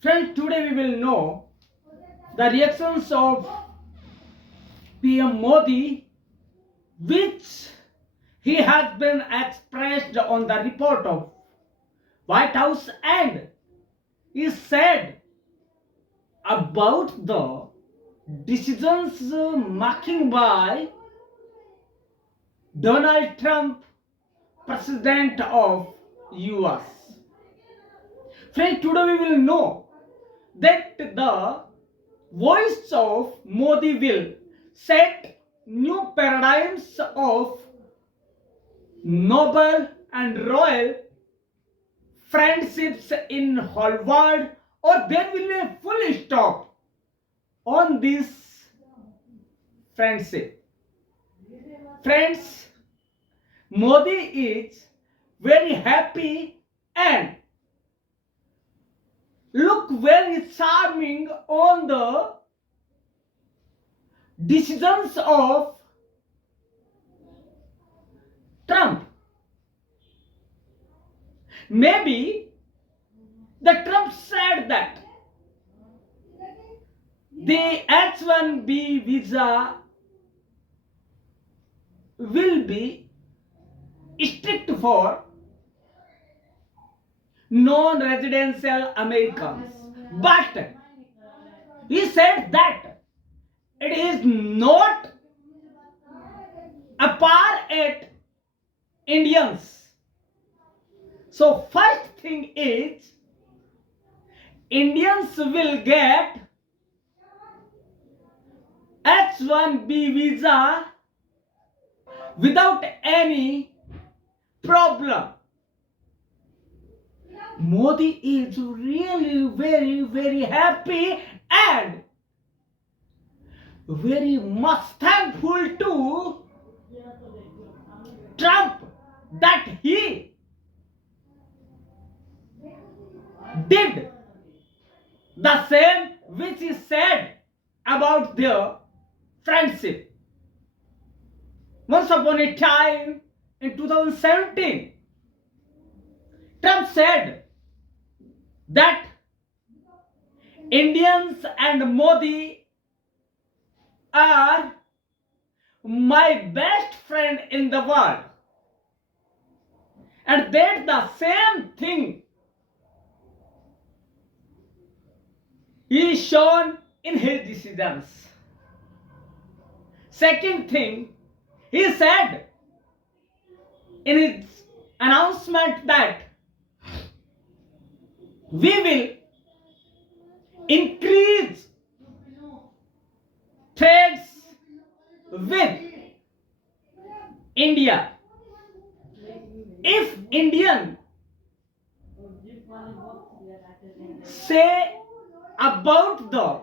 Friends, today we will know the reactions of PM Modi, which he has been expressed on the report of White House, and he said about the decisions making by Donald Trump, President of US. Friends, today we will know that the voice of Modi will set new paradigms of noble and royal friendships in whole world, or there will be a full stop on this friendship. Friends, Modi is very happy and look very charming on the decisions of Trump. Maybe the Trump said that the H-1B visa will be strict for non-residential Americans. But he said that it is not apart at Indians. So first thing is Indians will get H-1B visa without any problem. Modi is really very happy and very much thankful to Trump that he did the same which he said about their friendship. Once upon a time in 2017, Trump said that Indians and Modi are my best friend in the world. And that's the same thing he is shown in his decisions. Second thing, he said in his announcement that we will increase trades with India. If Indian say about the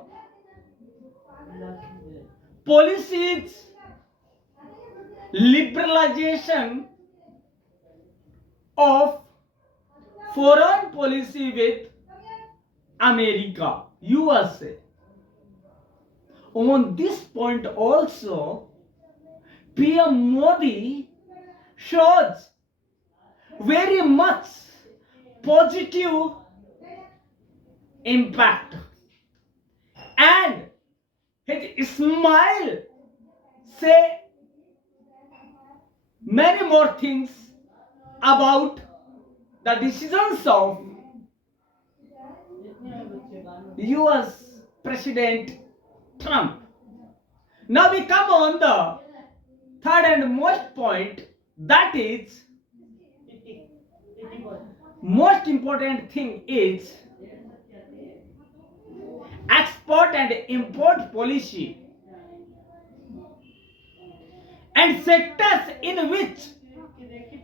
policies liberalization of foreign policy with America, USA. On this point also, PM Modi shows very much positive impact, and his smile say many more things about the decisions of US President Trump. Now we come on the third and most point, that is most important thing is export and import policy and sectors in which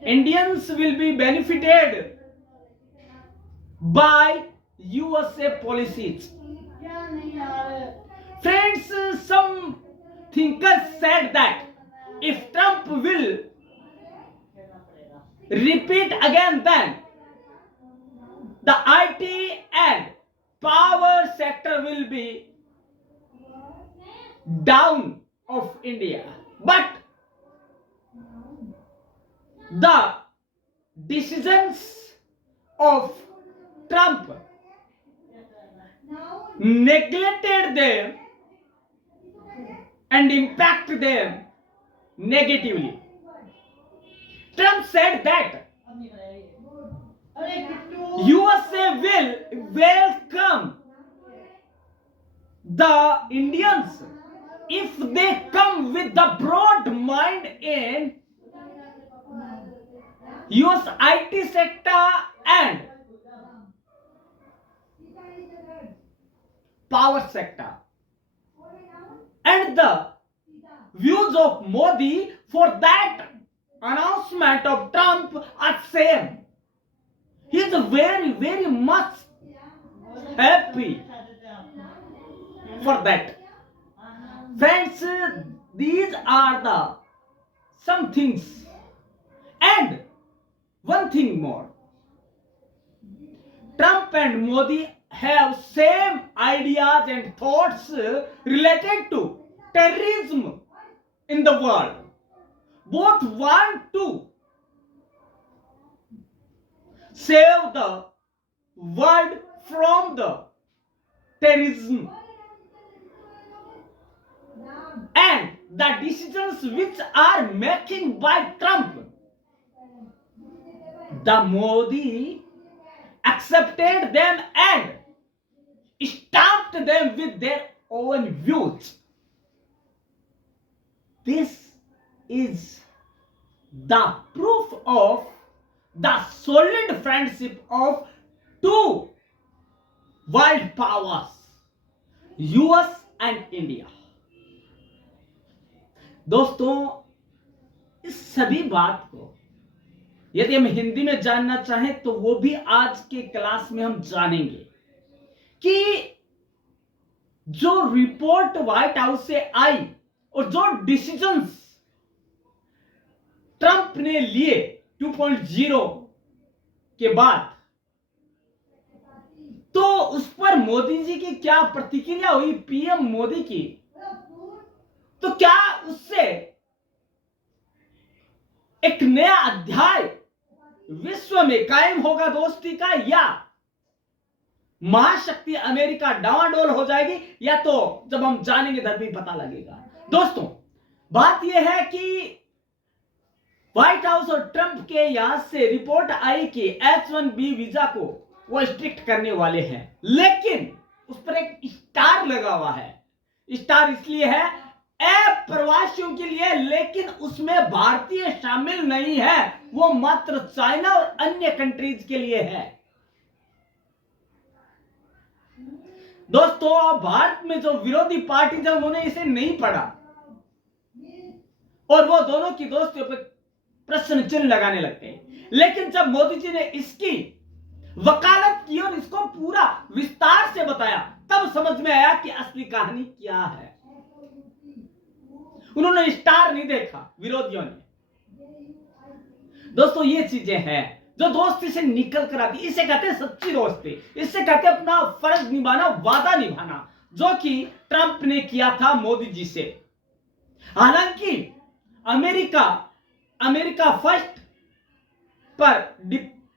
Indians will be benefited by USA policies. Friends, some thinkers said that if Trump will repeat again, then the IT and power sector will be down of India. But the decisions of Trump neglected them and impact them negatively. Trump said that USA will welcome the Indians if they come with the broad mind in US IT sector and power sector. And the views of Modi for that announcement of Trump are same. He is very much happy for that. Friends, these are the some things. And one thing more. Trump and Modi have same ideas and thoughts related to terrorism in the world. Both want to save the world from the terrorism. And the decisions which are making by Trump, the Modi accepted them and stamped them with their own views. This is the proof of the solid friendship of two world powers, US and India. दोस्तों, इस सभी बात को यदि हम हिंदी में जानना चाहें तो वो भी आज के क्लास में हम जानेंगे कि जो रिपोर्ट व्हाइट हाउस से आई और जो डिसीजंस ट्रंप ने लिए 2.0 के बाद, तो उस पर मोदी जी की क्या प्रतिक्रिया हुई, पीएम मोदी की, तो क्या उससे एक नया अध्याय विश्व में कायम होगा दोस्ती का, या महाशक्ति अमेरिका डावाडोल हो जाएगी, या तो जब हम जानेंगे तभी पता लगेगा। दोस्तों, बात यह है कि व्हाइट हाउस और ट्रंप के यहां से रिपोर्ट आई कि H-1B वीजा को वो स्ट्रिक्ट करने वाले हैं, लेकिन उस पर एक स्टार लगा हुआ है। स्टार इसलिए है अप्रवासियों के लिए, लेकिन उसमें भारतीय शामिल नहीं है, वो मात्र चाइना और अन्य कंट्रीज के लिए है। दोस्तों, भारत में जो विरोधी पार्टी है उन्होंने इसे नहीं पढ़ा और वो दोनों की दोस्ती पर प्रश्न चिन्ह लगाने लगते हैं। लेकिन जब मोदी जी ने इसकी वकालत की और इसको पूरा विस्तार से बताया, तब समझ में आया कि असली कहानी क्या है। उन्होंने स्टार नहीं देखा विरोधियों ने। दोस्तों, ये चीजें हैं जो दोस्ती से निकल कर आती, इसे कहते हैं सच्ची दोस्ती, इससे कहते हैं अपना फर्ज निभाना, वादा निभाना, जो कि ट्रंप ने किया था मोदी जी से। हालांकि अमेरिका फर्स्ट पर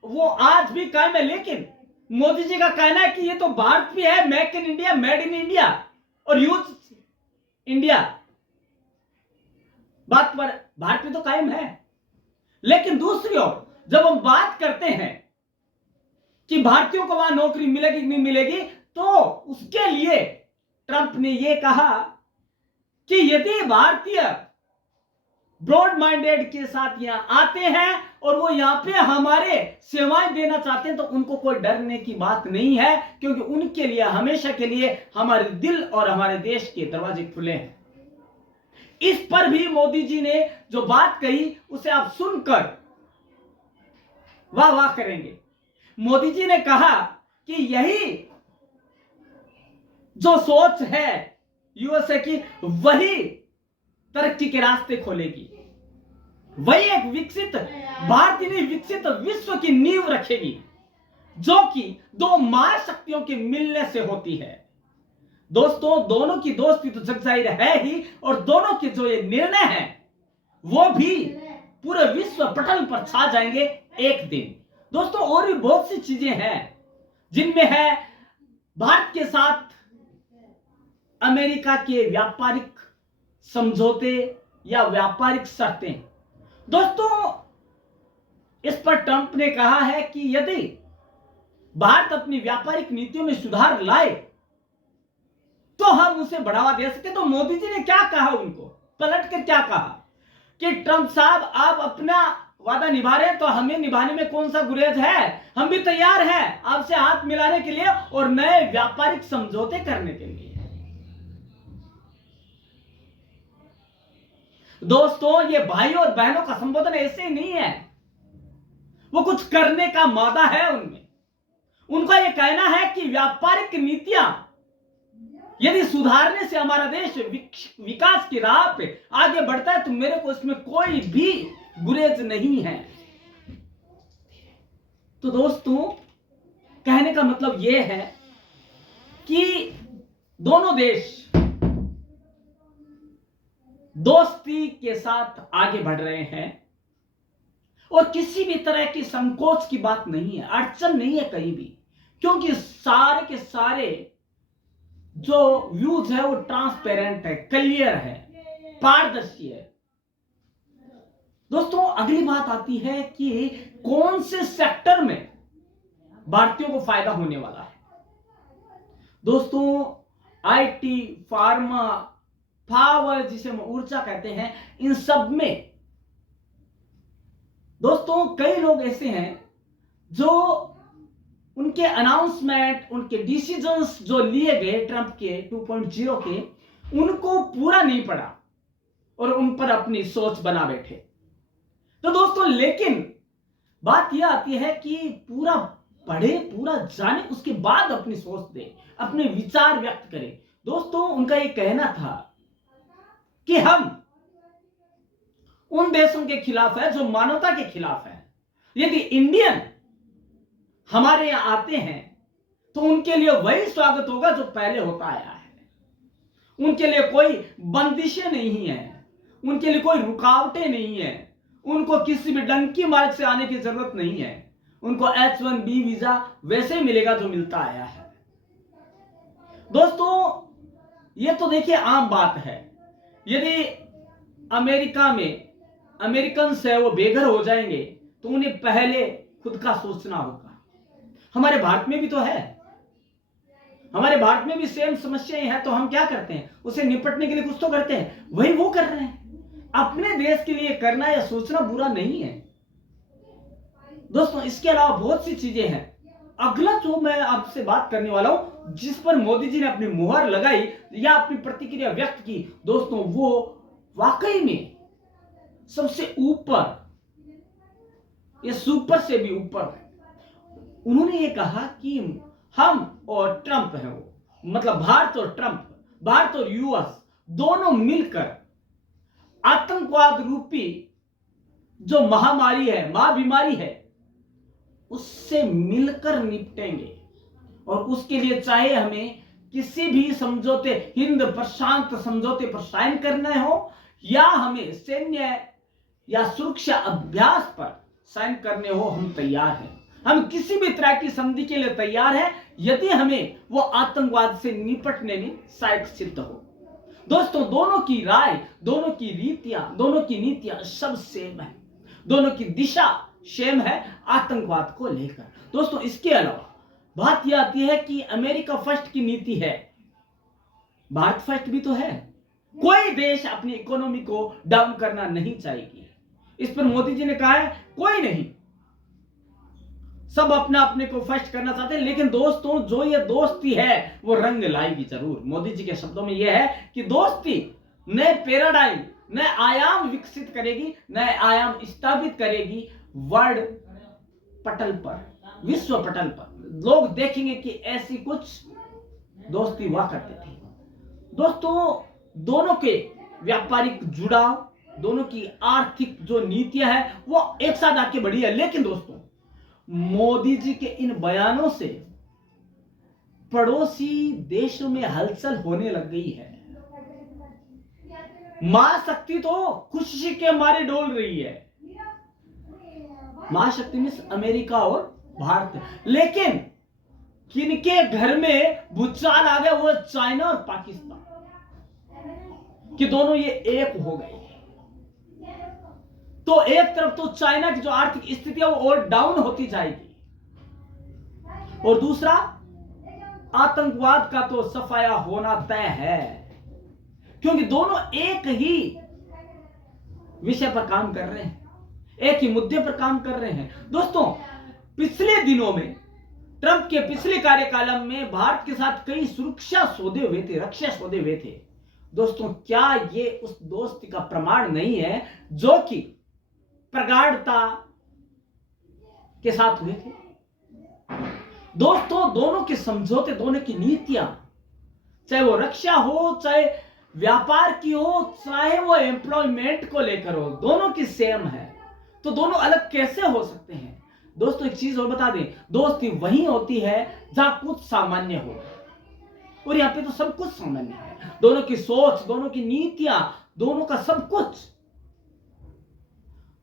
वो आज भी कायम है, लेकिन मोदी जी का कहना है कि ये तो भारत भी है, make in India, made in India और यूज इंडिया, बात पर भारत में तो कायम है। लेकिन दूसरी ओर जब हम बात करते हैं कि भारतीयों को वहां नौकरी मिलेगी कि नहीं मिलेगी, तो उसके लिए ट्रंप ने यह कहा कि यदि भारतीय ब्रॉड माइंडेड के साथ यहां आते हैं और वो यहां पे हमारे सेवाएं देना चाहते हैं, तो उनको कोई डरने की बात नहीं है, क्योंकि उनके लिए हमेशा के लिए हमारे दिल और हमारे देश के दरवाजे खुले हैं। इस पर भी मोदी जी ने जो बात कही उसे आप सुनकर वाह वाह करेंगे। मोदी जी ने कहा कि यही जो सोच है यूएसए की, वही तरक्की के रास्ते खोलेगी, वही एक विकसित भारत नहीं विकसित विश्व की नींव रखेगी, जो कि दो महाशक्तियों के मिलने से होती है। दोस्तों, दोनों की दोस्ती तो जग जाहिर है ही, और दोनों के जो ये निर्णय है वो भी पूरे विश्व पटल पर छा जाएंगे एक दिन। दोस्तों, और भी बहुत सी चीजें हैं जिनमें है भारत के साथ अमेरिका के व्यापारिक समझौते या व्यापारिक शर्तें। दोस्तों, इस पर ट्रंप ने कहा है कि यदि भारत अपनी व्यापारिक नीतियों में सुधार लाए तो हम उसे बढ़ावा दे सकते। तो मोदी जी ने क्या कहा, उनको पलट कर क्या कहा कि ट्रंप साहब, आप अपना वादा निभा रहे हैं तो हमें निभाने में कौन सा गुरेज है, हम भी तैयार हैं आपसे हाथ मिलाने के लिए और नए व्यापारिक समझौते करने के लिए। दोस्तों, ये भाइयों और बहनों का संबोधन ऐसे ही नहीं है, वो कुछ करने का मादा है उनमें। उनका यह कहना है कि व्यापारिक नीतियां यदि सुधारने से हमारा देश विकास की राह पे आगे बढ़ता है तो मेरे को इसमें कोई भी गुरेज नहीं है। तो दोस्तों, कहने का मतलब यह है कि दोनों देश दोस्ती के साथ आगे बढ़ रहे हैं और किसी भी तरह की संकोच की बात नहीं है, अड़चन नहीं है कहीं भी, क्योंकि सारे के सारे जो व्यूज है वो ट्रांसपेरेंट है, क्लियर है, पारदर्शी है। दोस्तों, अगली बात आती है कि कौन से सेक्टर में भारतीयों को फायदा होने वाला है। दोस्तों, आईटी, फार्मा, पावर, जिसे हम ऊर्जा कहते हैं, इन सब में दोस्तों कई लोग ऐसे हैं जो उनके अनाउंसमेंट, उनके डिसीजंस जो लिए गए ट्रंप के 2.0 के, उनको पूरा नहीं पड़ा और उन पर अपनी सोच बना बैठे। तो दोस्तों, लेकिन बात यह आती है कि पूरा पढ़े, पूरा जाने, उसके बाद अपनी सोच दे, अपने विचार व्यक्त करे। दोस्तों, उनका यह कहना था कि हम उन देशों के खिलाफ है जो मानवता के खिलाफ है। यदि इंडियन हमारे यहां आते हैं तो उनके लिए वही स्वागत होगा जो पहले होता आया है। उनके लिए कोई बंदिशें नहीं है, उनके लिए कोई रुकावटें नहीं है, उनको किसी भी डंकी मार्ग से आने की जरूरत नहीं है। उनको H1B वीजा वैसे ही मिलेगा जो मिलता आया है। दोस्तों, ये तो देखिए आम बात है। यदि अमेरिका में अमेरिकन है वो बेघर हो जाएंगे तो उन्हें पहले खुद का सोचना होगा। हमारे भारत में भी तो है, हमारे भारत में भी सेम समस्याएं हैं, तो हम क्या करते हैं, उसे निपटने के लिए कुछ तो करते हैं। वही वो कर रहे हैं। अपने देश के लिए करना या सोचना बुरा नहीं है दोस्तों। इसके अलावा बहुत सी चीजें हैं। अगला जो मैं आपसे बात करने वाला हूं, जिस पर मोदी जी ने अपनी मुहर लगाई या अपनी प्रतिक्रिया व्यक्त की, दोस्तों वो वाकई में सबसे ऊपर, ये सुपर से भी ऊपर है। उन्होंने ये कहा कि हम और ट्रंप है, वो मतलब भारत और ट्रंप, भारत और यूएस दोनों मिलकर आतंकवाद रूपी जो महामारी है, महाबीमारी है, उससे मिलकर निपटेंगे। और उसके लिए चाहे हमें किसी भी समझौते, हिंद प्रशांत समझौते पर साइन करना हो या हमें सैन्य या सुरक्षा अभ्यास पर साइन करने हो, हम तैयार हैं। हम किसी भी तरह की संधि के लिए तैयार हैं यदि हमें वो आतंकवाद से निपटने में सहायक सिद्ध हो। दोस्तों, दोनों की राय, दोनों की रीतियां, दोनों की नीतियां सब सेम है, दोनों की दिशा सेम है आतंकवाद को लेकर। दोस्तों, इसके अलावा बात यह आती है कि अमेरिका फर्स्ट की नीति है, भारत फर्स्ट भी तो है। कोई देश अपनी इकोनॉमी को डाउन करना नहीं चाहेगी। इस पर मोदी जी ने कहा है कोई नहीं, सब अपना अपने को फर्स्ट करना चाहते हैं। लेकिन दोस्तों, जो ये दोस्ती है वो रंग लाएगी जरूर। मोदी जी के शब्दों में यह है कि दोस्ती नए पैराडाइम, नए आयाम विकसित करेगी, नए आयाम स्थापित करेगी वर्ल्ड पटल पर, विश्व पटल पर। लोग देखेंगे कि ऐसी कुछ दोस्ती हुआ करती थी। दोस्तों, दोनों के व्यापारिक जुड़ाव, दोनों की आर्थिक जो नीतियां हैं वो एक साथ आके बढ़ी है। लेकिन दोस्तों, मोदी जी के इन बयानों से पड़ोसी देशों में हलचल होने लग गई है। महाशक्ति तो खुशी के मारे डोल रही है। महाशक्ति में अमेरिका और भारत, लेकिन किनके घर में भूचाल आ गया, वो चाइना और पाकिस्तान। कि दोनों ये एक हो गए। तो एक तरफ तो चाइना की जो आर्थिक स्थिति है वो और डाउन होती जाएगी, और दूसरा आतंकवाद का तो सफाया होना तय है, क्योंकि दोनों एक ही विषय पर काम कर रहे हैं, एक ही मुद्दे पर काम कर रहे हैं। दोस्तों, पिछले दिनों में ट्रंप के पिछले कार्यकाल में भारत के साथ कई सुरक्षा सौदे हुए थे, रक्षा सौदे हुए थे। दोस्तों, क्या ये उस दोस्ती का प्रमाण नहीं है जो कि प्रगाढ़ता के साथ हुए थे? दोस्तों, दोनों के समझौते, दोनों की नीतियां, चाहे वो रक्षा हो, चाहे व्यापार की हो, चाहे वो एम्प्लॉयमेंट को लेकर हो, दोनों की सेम है। तो दोनों अलग कैसे हो सकते हैं? दोस्तों, एक चीज और बता दें, दोस्ती वही होती है जहां कुछ सामान्य हो, और यहां पे तो सब कुछ सामान्य है। दोनों की सोच, दोनों की नीतियां, दोनों का सब कुछ।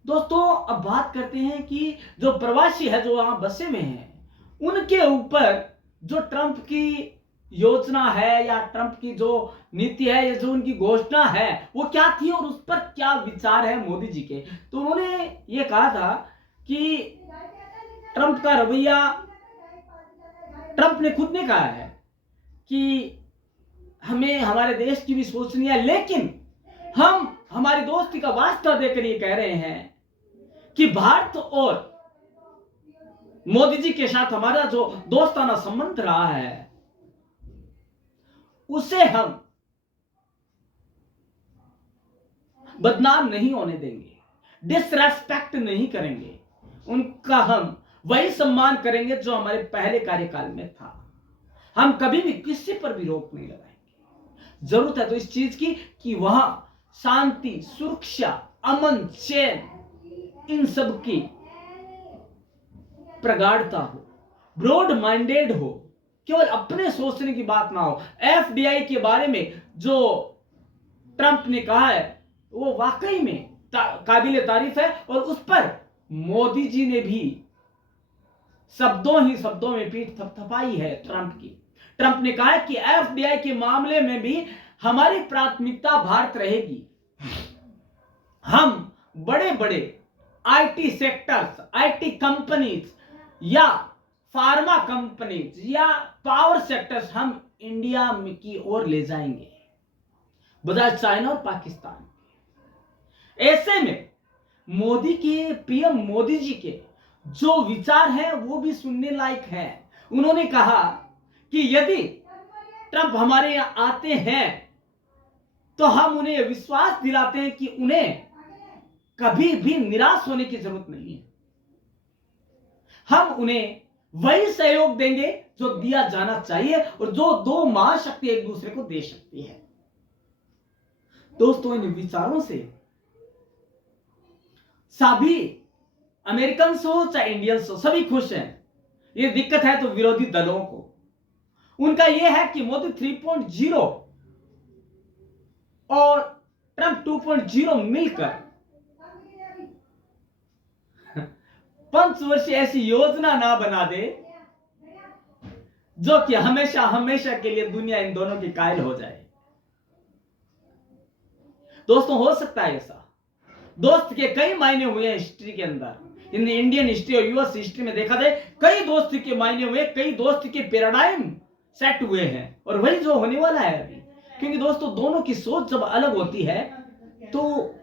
दोस्तों, अब बात करते हैं कि जो प्रवासी है, जो वहां बसे हुए हैं, उनके ऊपर जो ट्रंप की योजना है या ट्रंप की जो नीति है या जो उनकी घोषणा है वो क्या थी और उस पर क्या विचार है मोदी जी के। तो उन्होंने ये कहा था कि ट्रंप का रवैया, ट्रंप ने खुद ने कहा है कि हमें हमारे देश की भी सोचनी है, लेकिन हम हमारी दोस्ती का वास्ता देकर ये कह रहे हैं कि भारत और मोदी जी के साथ हमारा जो दोस्ताना संबंध रहा है उसे हम बदनाम नहीं होने देंगे, डिसरेस्पेक्ट नहीं करेंगे, उनका हम वही सम्मान करेंगे जो हमारे पहले कार्यकाल में था। हम कभी भी किसी पर भी रोक नहीं लगाएंगे। जरूरत है तो इस चीज की कि वहां शांति, सुरक्षा, अमन, चैन, इन सब की प्रगाढ़ता हो, ब्रॉड माइंडेड हो, केवल अपने सोचने की बात ना हो। एफडीआई के बारे में जो ट्रंप ने कहा है वो वाकई में काबिले तारीफ है, और उस पर मोदी जी ने भी शब्दों ही शब्दों में पीठ थपथपाई है ट्रंप की। ट्रंप ने कहा है कि एफडीआई के मामले में भी हमारी प्राथमिकता भारत रहेगी। हम बड़े बड़े आईटी सेक्टर्स, आईटी कंपनीज या फार्मा कंपनीज या पावर सेक्टर्स हम इंडिया की ओर ले जाएंगे, बजाय चाइना और पाकिस्तान। ऐसे में मोदी के, पीएम मोदी जी के जो विचार हैं वो भी सुनने लायक हैं। उन्होंने कहा कि यदि ट्रंप हमारे यहां आते हैं तो हम उन्हें विश्वास दिलाते हैं कि उन्हें कभी भी निराश होने की जरूरत नहीं है। हम उन्हें वही सहयोग देंगे जो दिया जाना चाहिए और जो दो महाशक्ति एक दूसरे को दे सकती है। दोस्तों, इन विचारों से सभी अमेरिकन हो चाहे इंडियंस हो, सभी खुश हैं। ये दिक्कत है तो विरोधी दलों को। उनका यह है कि मोदी 3.0 और ट्रंप 2.0 मिलकर पंचवर्षीय ऐसी योजना ना बना दे जो कि हमेशा हमेशा के लिए दुनिया इन दोनों की कायल हो जाए। दोस्तों, हो सकता है ऐसा। दोस्त के कई मायने हुए हैं हिस्ट्री के अंदर, इन इंडियन हिस्ट्री और यूएस हिस्ट्री में देखा जाए कई दोस्ती के मायने हुए, कई दोस्ती के पैराडाइम सेट हुए हैं, और वही जो होने वाला है अभी। क्योंकि दोस्तों, दोनों की सोच जब अलग होती है तो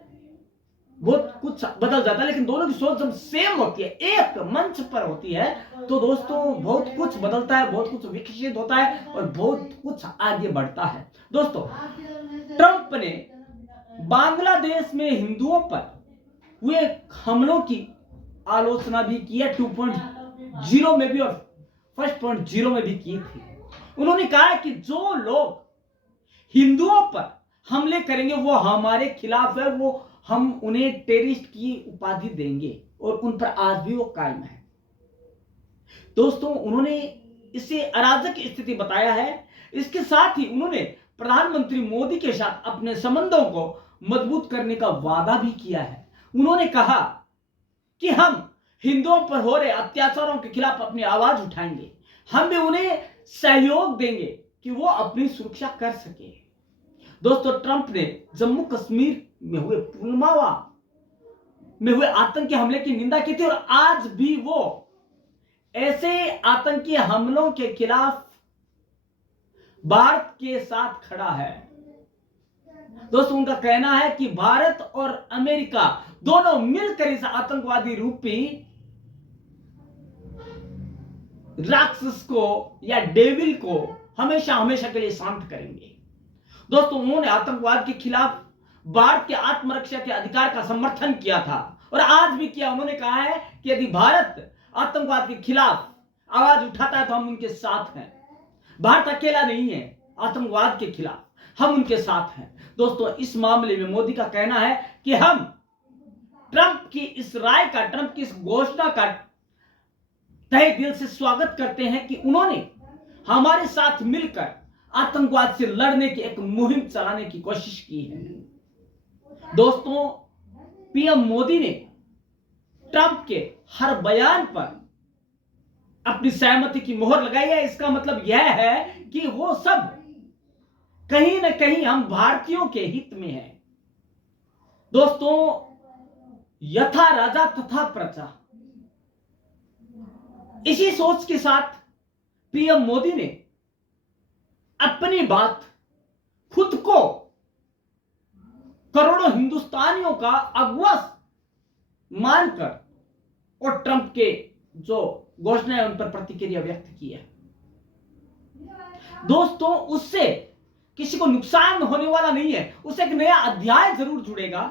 बहुत कुछ बदल जाता है, लेकिन दोनों की सोच जब सेम होती है, एक मंच पर होती है, तो दोस्तों बहुत कुछ बदलता है, बहुत कुछ विकसित होता है और बहुत कुछ आगे बढ़ता है। दोस्तों, ट्रंप ने बांग्लादेश में हिंदुओं पर हुए हमलों की आलोचना भी की है, 2.0 में भी और 1.0 में भी की थी। उन्होंने कहा कि जो लोग हिंदुओं पर हमले करेंगे वो हमारे खिलाफ है, वो हम उन्हें टेररिस्ट की उपाधि देंगे, और उन पर आज भी वो कायम है। दोस्तों, उन्होंने इसे अराजक स्थिति बताया है। इसके साथ ही उन्होंने प्रधानमंत्री मोदी के साथ अपने संबंधों को मजबूत करने का वादा भी किया है। उन्होंने कहा कि हम हिंदुओं पर हो रहे अत्याचारों के खिलाफ अपनी आवाज उठाएंगे, हम भी उन्हें सहयोग देंगे कि वो अपनी सुरक्षा कर सके। दोस्तों, ट्रंप ने जम्मू कश्मीर में हुए पुलवामा में हुए आतंकी हमले की निंदा की थी और आज भी वो ऐसे आतंकी हमलों के खिलाफ भारत के साथ खड़ा है। दोस्तों, उनका कहना है कि भारत और अमेरिका दोनों मिलकर इस आतंकवादी रूपी राक्षस को या डेविल को हमेशा हमेशा के लिए शांत करेंगे। दोस्तों, उन्होंने आतंकवाद के खिलाफ भारत के आत्मरक्षा के अधिकार का समर्थन किया था और आज भी किया। उन्होंने कहा है कि यदि भारत आतंकवाद के खिलाफ आवाज उठाता है तो हम उनके साथ हैं। भारत अकेला नहीं है आतंकवाद के खिलाफ, हम उनके साथ हैं। दोस्तों, इस मामले में मोदी का कहना है कि हम ट्रंप की इस राय का, ट्रंप की इस घोषणा का तहे दिल से स्वागत करते हैं कि उन्होंने हमारे साथ मिलकर आतंकवाद से लड़ने की एक मुहिम चलाने की कोशिश की है। दोस्तों, पीएम मोदी ने ट्रंप के हर बयान पर अपनी सहमति की मोहर लगाई है। इसका मतलब यह है कि वो सब कहीं ना कहीं हम भारतीयों के हित में है। दोस्तों, यथा राजा तथा प्रजा, इसी सोच के साथ पीएम मोदी ने अपनी बात खुद को करोड़ों हिंदुस्तानियों का अगुवा मानकर और ट्रंप के जो घोषणा है उन पर प्रतिक्रिया व्यक्त की है। दोस्तों, उससे किसी को नुकसान होने वाला नहीं है, उससे एक नया अध्याय जरूर जुड़ेगा,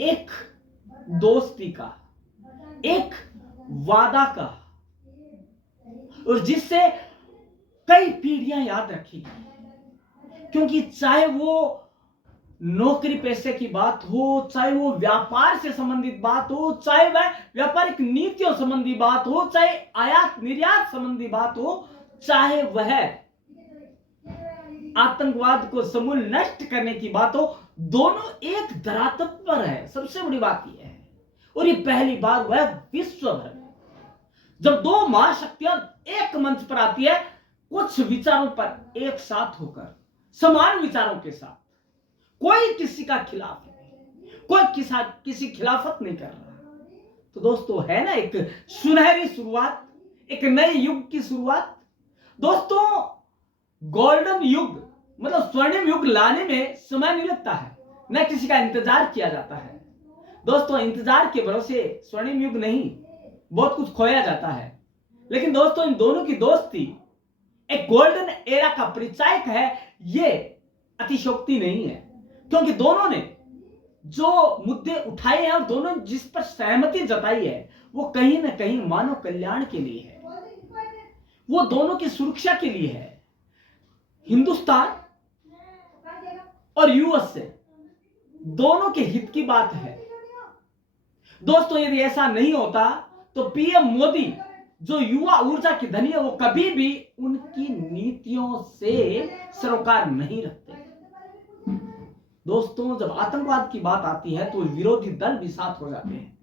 एक दोस्ती का, एक वादा का, और जिससे कई पीढ़ियां याद रखेगी। क्योंकि चाहे वो नौकरी पैसे की बात हो, चाहे वो व्यापार से संबंधित बात हो, चाहे वह व्यापारिक नीतियों संबंधी बात हो, चाहे आयात निर्यात संबंधी बात हो, चाहे वह आतंकवाद को समूल नष्ट करने की बात हो, दोनों एक धरातल पर है। सबसे बड़ी बात यह है, और ये पहली बार वह विश्व भर में जब दो महाशक्तियां एक मंच पर आती है, कुछ विचारों पर एक साथ होकर, समान विचारों के साथ, कोई किसी का खिलाफ नहीं, कोई किसी खिलाफत नहीं कर रहा। तो दोस्तों, है ना एक सुनहरी शुरुआत, एक नए युग की शुरुआत। दोस्तों, गोल्डन युग मतलब स्वर्णिम युग लाने में समय नहीं लगता है, न किसी का इंतजार किया जाता है। दोस्तों, इंतजार के भरोसे स्वर्णिम युग नहीं, बहुत कुछ खोया जाता है। लेकिन दोस्तों, इन दोनों की दोस्ती एक गोल्डन एरा का परिचायक है, ये अतिशयोक्ति नहीं है। क्योंकि दोनों ने जो मुद्दे उठाए हैं और दोनों जिस पर सहमति जताई है, वो कहीं ना कहीं मानव कल्याण के लिए है, वो दोनों की सुरक्षा के लिए है। हिंदुस्तान और यूएसए दोनों के हित की बात है। दोस्तों, यदि ऐसा नहीं होता तो पीएम मोदी जो युवा ऊर्जा की धनी है, वो कभी भी उनकी नीतियों से सरोकार नहीं रखते। दोस्तों, जब आतंकवाद की बात आती है तो विरोधी दल भी साथ हो जाते हैं,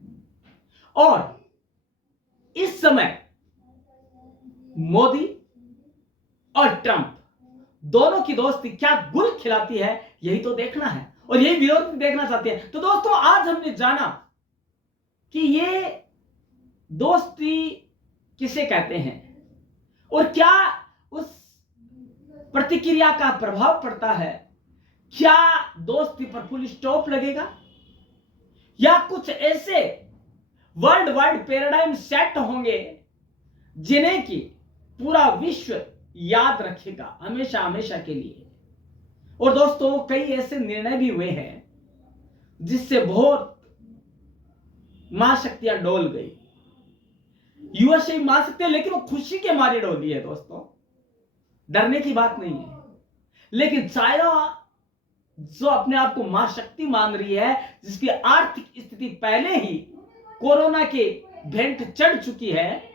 और इस समय मोदी और ट्रंप दोनों की दोस्ती क्या गुल खिलाती है, यही तो देखना है, और यही विरोध देखना चाहते हैं। तो दोस्तों, आज हमने जाना कि ये दोस्ती किसे कहते हैं और क्या उस प्रतिक्रिया का प्रभाव पड़ता है। क्या दोस्ती पर फुल स्टॉप लगेगा, या कुछ ऐसे वर्ल्ड वाइड पैराडाइम सेट होंगे जिन्हें कि पूरा विश्व याद रखेगा हमेशा हमेशा के लिए। और दोस्तों, कई ऐसे निर्णय भी हुए हैं जिससे बहुत महाशक्तियां डोल गई। यूएसए महाशक्तियां, लेकिन वो खुशी के मारे डोली है। दोस्तों, डरने की बात नहीं है। लेकिन चाइना जो अपने आप को महाशक्ति मान रही है, जिसकी आर्थिक स्थिति पहले ही कोरोना के भेंट चढ़ चुकी है,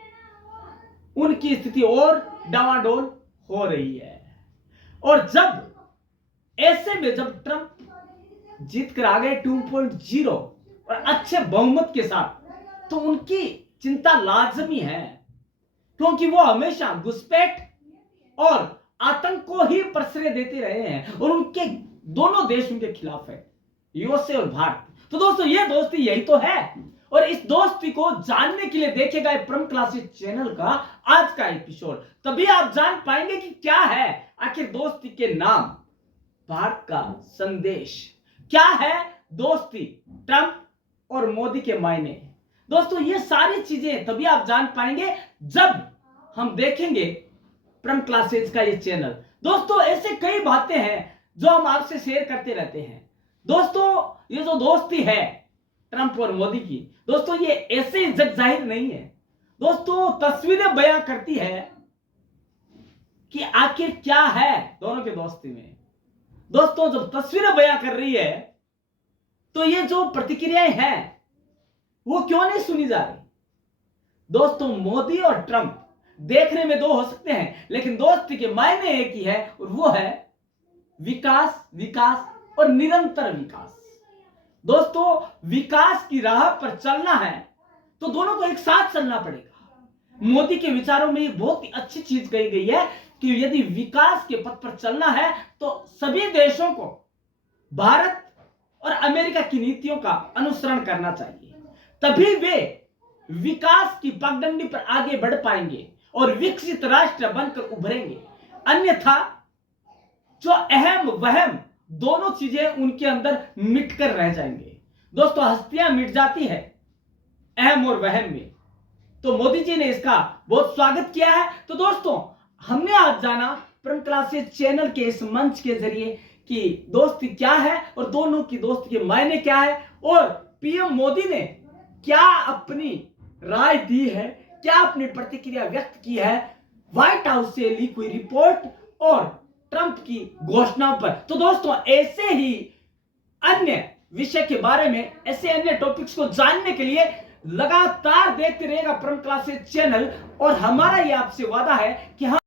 उनकी स्थिति और डावाडोल हो रही है। और जब ऐसे में जब ट्रंप जीत कर आ गए 2.0 और अच्छे बहुमत के साथ, तो उनकी चिंता लाजमी है, क्योंकि वो हमेशा घुसपैठ और आतंक को ही प्रश्रय देते रहे हैं और उनके दोनों देश उनके खिलाफ है, यूएसए और भारत। तो दोस्तों ये दोस्ती यही तो है। और इस दोस्ती को जानने के लिए देखेगा परम क्लासेस चैनल का आज का एपिसोड, तभी आप जान पाएंगे कि क्या है आखिर दोस्ती के नाम, भारत का संदेश क्या है, दोस्ती ट्रंप और मोदी के मायने। दोस्तों ये सारी चीजें तभी आप जान पाएंगे जब हम देखेंगे परम क्लासेस का ये चैनल। दोस्तों ऐसे कई बातें हैं जो हम आपसे शेयर करते रहते हैं। दोस्तों ये जो दोस्ती है ट्रंप और मोदी की, दोस्तों ये ऐसे जग जाहिर नहीं है। दोस्तों तस्वीरें बयां करती है कि आखिर क्या है दोनों के दोस्ती में। दोस्तों जब तस्वीरें बयां कर रही है तो ये जो प्रतिक्रियाएं हैं वो क्यों नहीं सुनी जा रही। दोस्तों मोदी और ट्रंप देखने में दो हो सकते हैं, लेकिन दोस्ती के मायने एक ही है और वो है विकास, विकास और निरंतर विकास। दोस्तों विकास की राह पर चलना है तो दोनों को एक साथ चलना पड़ेगा। मोदी के विचारों में ये बहुत ही अच्छी चीज कही गई है कि यदि विकास के पथ पर चलना है तो सभी देशों को भारत और अमेरिका की नीतियों का अनुसरण करना चाहिए, तभी वे विकास की पगडंडी पर आगे बढ़ पाएंगे और विकसित राष्ट्र बनकर उभरेंगे। अन्यथा जो अहम वहम दोनों चीजें उनके अंदर मिटकर रह जाएंगे। दोस्तों हस्तियां मिट जाती है अहम और वहम में, तो मोदी जी ने इसका बहुत स्वागत किया है। तो दोस्तों हमने आज जाना परम क्लासेस चैनल के इस मंच के जरिए कि दोस्ती क्या है और दोनों की दोस्ती के मायने क्या है, और पीएम मोदी ने क्या अपनी राय दी है, क्या अपनी प्रतिक्रिया व्यक्त की है व्हाइट हाउस से ली हुई रिपोर्ट और ट्रंप की घोषणाओं पर। तो दोस्तों ऐसे ही अन्य विषय के बारे में, ऐसे अन्य टॉपिक्स को जानने के लिए लगातार देखते रहेगा परम क्लासेस चैनल। और हमारा ये आपसे वादा है कि हम